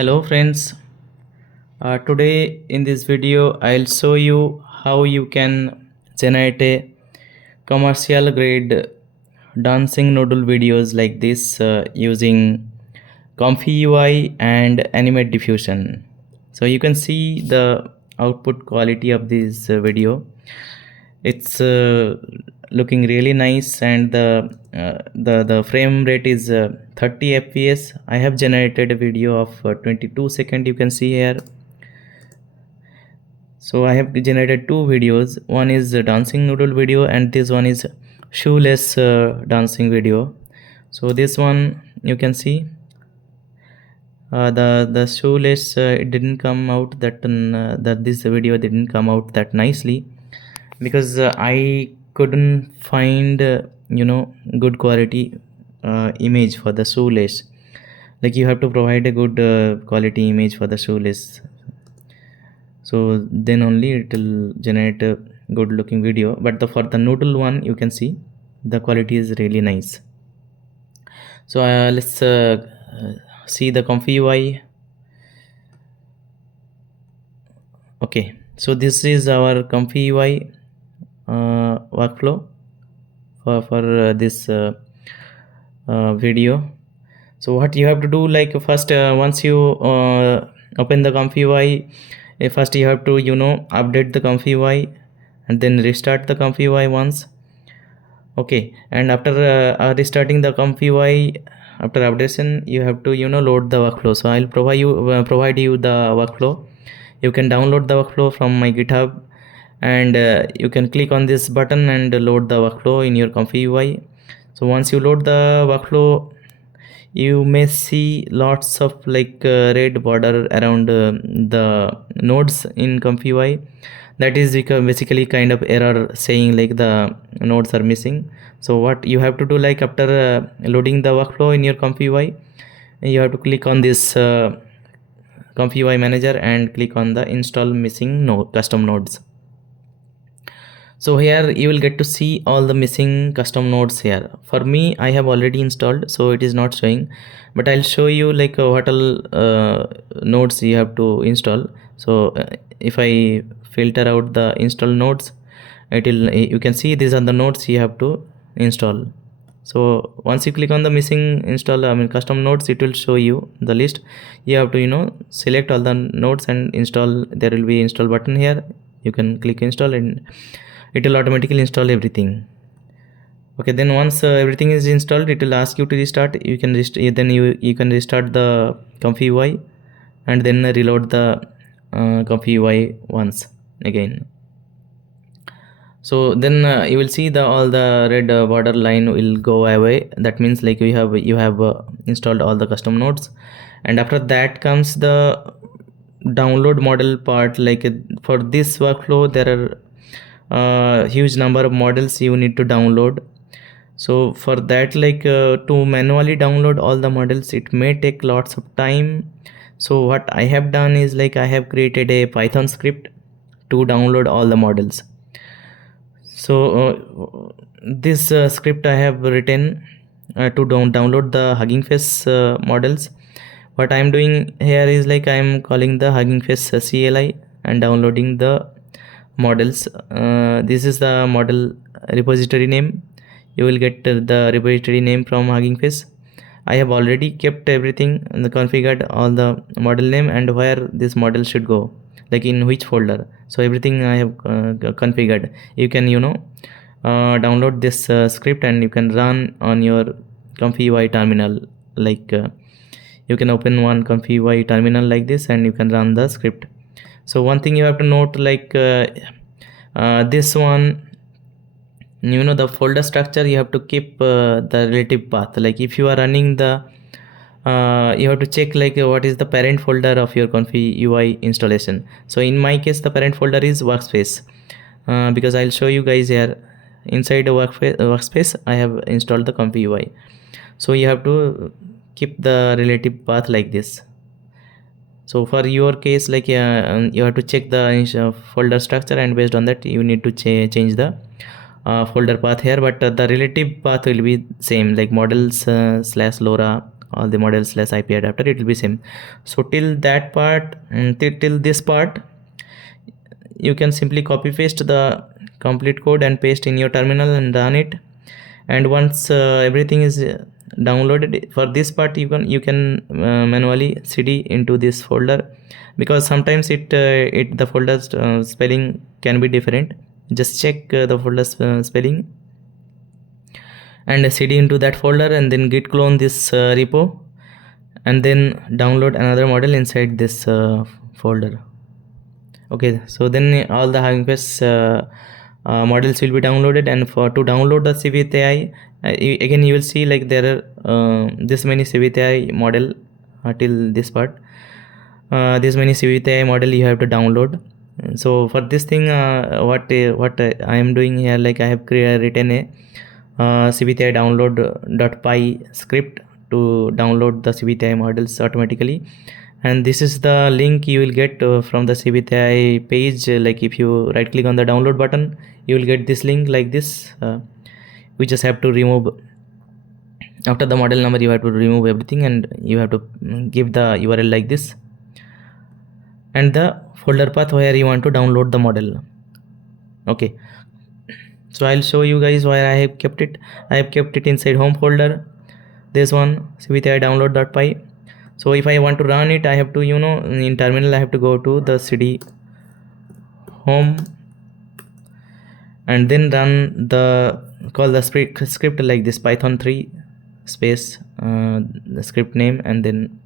Hello friends, today in this video I'll show you how you can generate a commercial grade dancing noodle videos like this using ComfyUI and AnimateDiff. So you can see the output quality of this video. It's looking really nice, and the frame rate is 30 fps. I have generated a video of 22 second, you can see here. So I have generated two videos. One is a dancing noodle video and this one is shoeless dancing video. So this one you can see the shoeless it didn't come out that this video didn't come out that nicely because I couldn't find good quality image for the shoelace. Like you have to provide a good quality image for the shoelace, so then only it will generate a good looking video. But for the noodle one, you can see the quality is really nice. So let's see the ComfyUI. Okay, so this is our ComfyUI workflow for this video. So what you have to do, like first once you open the ComfyUI, first you have to update the ComfyUI and then restart the ComfyUI once. Okay, and after restarting the ComfyUI, after updation, you have to load the workflow. So I'll provide you the workflow. You can download the workflow from my GitHub, and you can click on this button and load the workflow in your ComfyUI. So once you load the workflow, you may see lots of red border around the nodes in ComfyUI. That is basically kind of error saying like the nodes are missing. So what you have to do, like after loading the workflow in your ComfyUI, you have to click on this ComfyUI manager and click on the install missing custom nodes. So here you will get to see all the missing custom nodes here. For me, I have already installed, so it is not showing, but I'll show you like what all nodes you have to install. So if I filter out the install nodes, you can see these are the nodes you have to install. So once you click on the missing custom nodes, it will show you the list. You have to select all the nodes and install. There will be install button here. You can click install and it will automatically install everything. Okay, then once everything is installed, it will ask you to restart. You can you can restart the ComfyUI and then reload the ComfyUI once again. So then you will see all the red border line will go away. That means like you have installed all the custom nodes, and after that comes the download model part. Like for this workflow, there are huge number of models you need to download. So for that, to manually download all the models, it may take lots of time. So what I have done is I have created a Python script to download all the models. So this script I have written to download the Hugging Face models. What I am doing here is I am calling the Hugging Face CLI and downloading the models. This is the model repository name. You will get the repository name from Hugging Face. I have already kept everything and configured all the model name and where this model should go, like in which folder. So everything I have configured. You can download this script and you can run on your ComfyUI terminal. You can open one ComfyUI terminal like this and you can run the script. So one thing you have to note, this one, the folder structure, you have to keep the relative path. Like if you are running the you have to check what is the parent folder of your ComfyUI installation. So in my case, the parent folder is workspace, because I'll show you guys here. Inside the workspace I have installed the ComfyUI. So you have to keep the relative path like this. So for your case, you have to check the folder structure, and based on that you need to change the folder path here. But the relative path will be same, like models /LoRa all the model slash IP adapter, it will be same. So till that part, till this part, you can simply copy paste the complete code and paste in your terminal and run it. And once everything is downloaded, for this part you can manually cd into this folder, because sometimes the folder spelling can be different. Just check the folder spelling and cd into that folder, and then git clone this repo, and then download another model inside this folder. Okay, so then all the Hugging Face models will be downloaded. And to download the CVTI, again you will see like there are this many CVTI model till this part. This many CVTI model you have to download. So for this thing, what I am doing here, like I have written a CVTI download.py script to download the CVTI models automatically. And this is the link you will get from the CVTI page. Like if you right click on the download button, you will get this link like this. We just have to remove, after the model number you have to remove everything, and you have to give the URL like this, and the folder path where you want to download the model. Okay, so I'll show you guys where I have kept it. I have kept it inside home folder, this one, CVTI download.py. So if I want to run it, I have to, in terminal I have to go to the cd home and then run call the script like this, python 3 space the script name, and then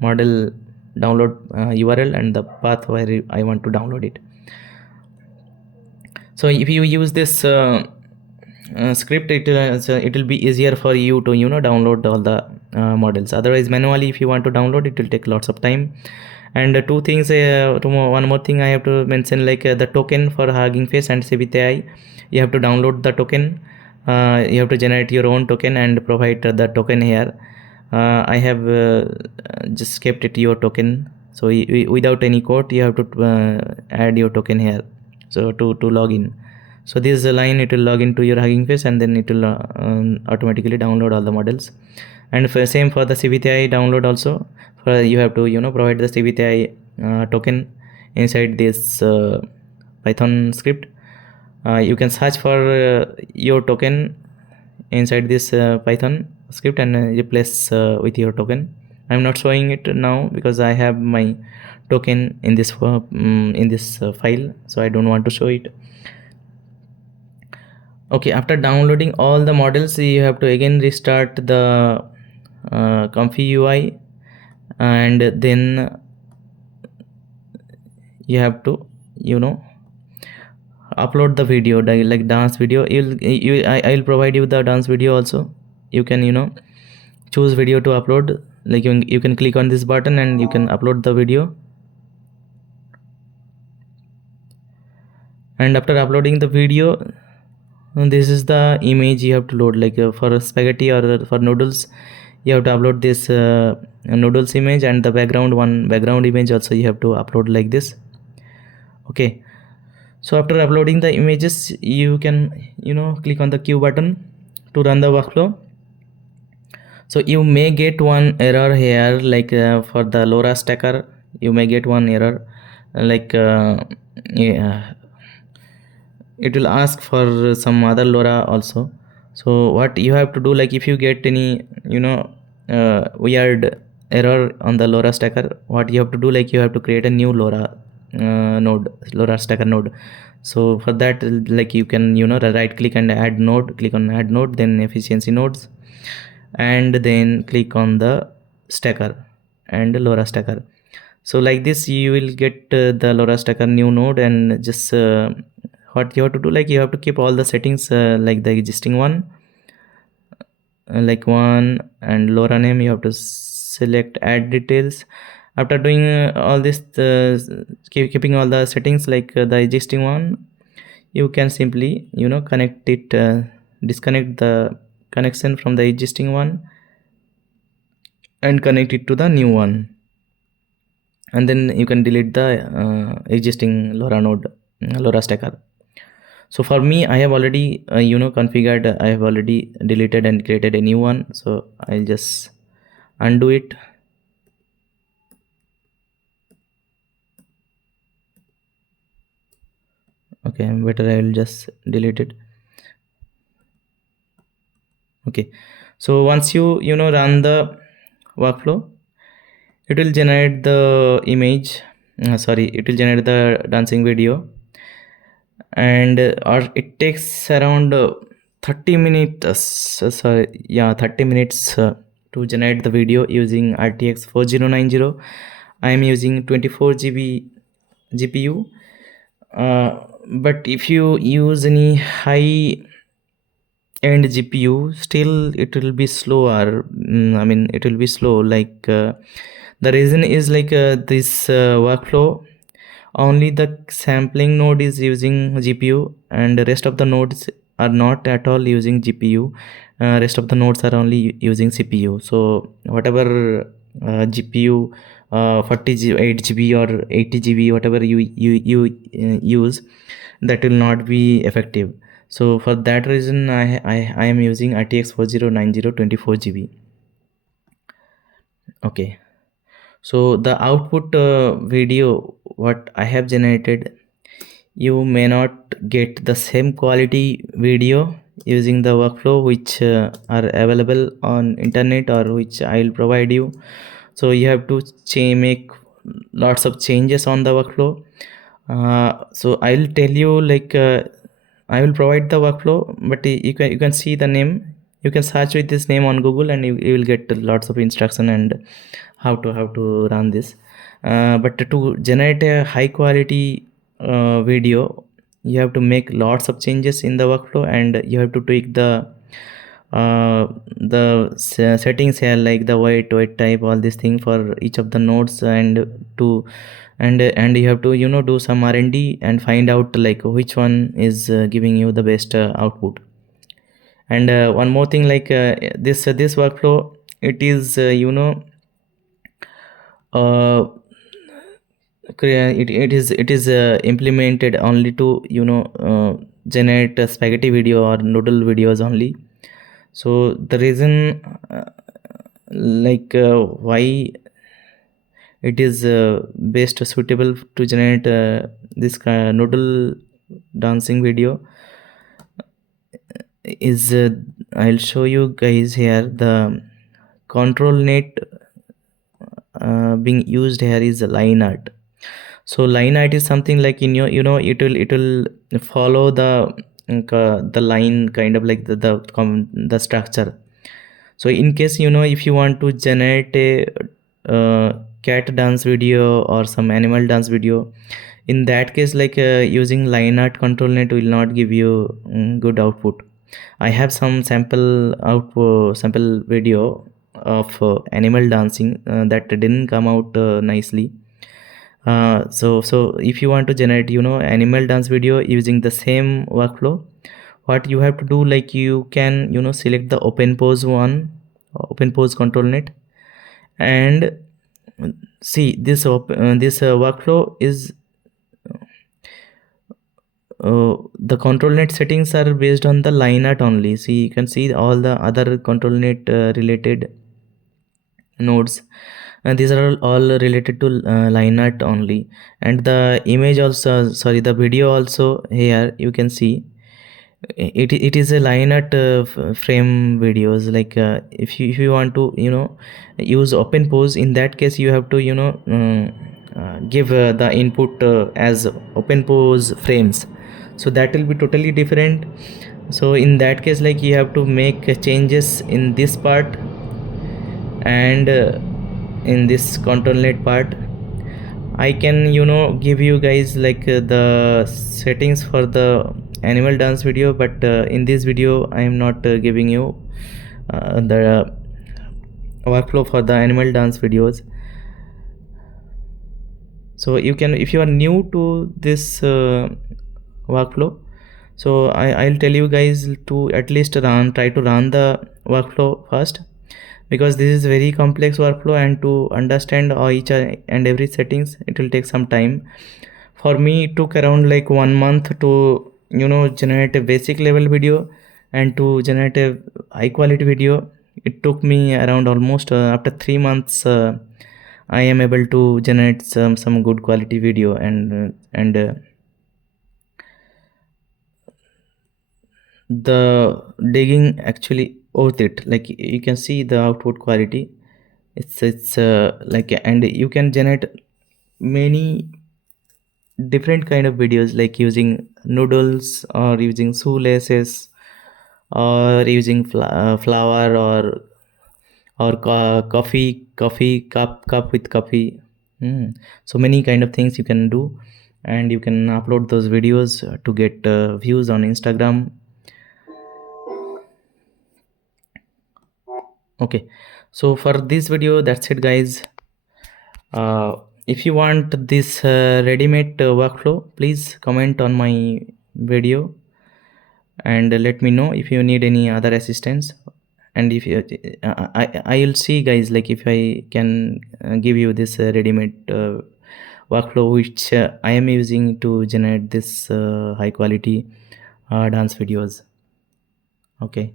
model download URL and the path where I want to download it. So if you use this script, it will be easier for you to download all the models. Otherwise manually if you want to download, it will take lots of time. And two things, one more thing I have to mention, like the token for Hugging Face and CVTI, you have to download the token. You have to generate your own token and provide the token here. I have just kept it your token, so without any code you have to add your token here. So to log in, so this is a line, it will log into your Hugging Face, and then it will automatically download all the models. And same for the CVTI download also, you have to provide the CVTI token inside this Python script. You can search for your token inside this Python script and replace with your token. I'm not showing it now because I have my token in this file, so I don't want to show it. Okay, after downloading all the models, you have to again restart the ComfyUI, and then you have to upload the video, like dance video. I'll provide you the dance video also. You can choose video to upload, like you can click on this button and you can upload the video. And after uploading the video, this is the image you have to load, like for spaghetti or for noodles, you have to upload this noodles image, and the background image also you have to upload like this. Okay, so after uploading the images, you can click on the Q button to run the workflow. So you may get one error here, like for the LoRa stacker you may get one error, like it will ask for some other LoRa also. So what you have to do, like if you get any weird error on the LoRa stacker, what you have to do, like you have to create a new LoRa LoRa stacker node. So for that, like you can right click and add node, click on add node, then efficiency nodes, and then click on the stacker and LoRa stacker. So like this you will get the LoRa stacker new node. And just what you have to do, like you have to keep all the settings like the existing one, like one, and LoRa name you have to select add details. After doing all this, keeping all the settings like the existing one, you can simply connect it, disconnect the connection from the existing one and connect it to the new one, and then you can delete the existing LoRa node, LoRa stacker. So for me, I have already configured, I have already deleted and created a new one, so I'll just undo it. Okay, better I will just delete it. Okay, so once you know run the workflow, it will generate the image, sorry, it will generate the dancing video, and or it takes around 30 minutes, sorry, yeah, 30 minutes to generate the video using RTX 4090. I am using 24 GB GPU, but if you use any high end GPU, still it will be slower. I mean, it will be slow. Like the reason is like this workflow, only the sampling node is using GPU, and the rest of the nodes are not at all using GPU. Rest of the nodes are only using CPU. So whatever GPU 8 GB or 80 GB, whatever you use, that will not be effective. So for that reason, I am using RTX 4090 24 GB. Okay, so the output video what I have generated, you may not get the same quality video using the workflow which are available on internet, or which I will provide you. So you have to make lots of changes on the workflow. So I'll tell you, like I will provide the workflow, but you can see the name. You can search with this name on Google, and you will get lots of instruction and how to run this. But to generate a high quality video, you have to make lots of changes in the workflow, and you have to tweak the settings here, like the weight type, all these things for each of the nodes, and you have to do some R&D and find out like which one is giving you the best output. And one more thing, like this workflow, it is uh, it is implemented only to generate a spaghetti video or noodle videos only. So the reason like why it is best suitable to generate this noodle dancing video is I'll show you guys here. The control net being used here is line art. So line art is something like in your it will follow the line, kind of like the structure. So in case if you want to generate a cat dance video or some animal dance video, in that case, like using line art control net will not give you good output. I have some sample video of animal dancing that didn't come out nicely. So if you want to generate animal dance video using the same workflow, what you have to do, like you can select the open pose control net, and see this workflow is the control net settings are based on the line art only. See, you can see all the other control net related nodes, and these are all related to line art only. And the image also, sorry, the video also, here you can see it is a line art frame videos. Like if you want to use open pose, in that case you have to give the input as open pose frames, so that will be totally different. So in that case, like you have to make changes in this part, and in this control net part I can give you guys like the settings for the animal dance video, but in this video I am not giving you the workflow for the animal dance videos. So you can, if you are new to this workflow, so I'll tell you guys to at least try to run the workflow first, because this is very complex workflow, and to understand each and every settings, it will take some time. For me it took around like 1 month to generate a basic level video, and to generate a high quality video it took me around almost after 3 months. I am able to generate some good quality video, and the digging actually worth it. Like you can see the output quality. It's like, and you can generate many different kind of videos, like using noodles or using shoelaces or using flour or coffee cup with coffee. So many kind of things you can do, and you can upload those videos to get views on Instagram. Okay, so for this video, that's it, guys. If you want this ready-made workflow, please comment on my video and let me know if you need any other assistance. And if you, I'll see, guys, like if I can give you this ready-made workflow which I am using to generate this high quality dance videos. Okay,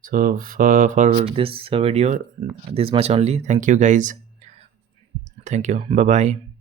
so for this video, this much only. Thank you, guys. Thank you. Bye bye.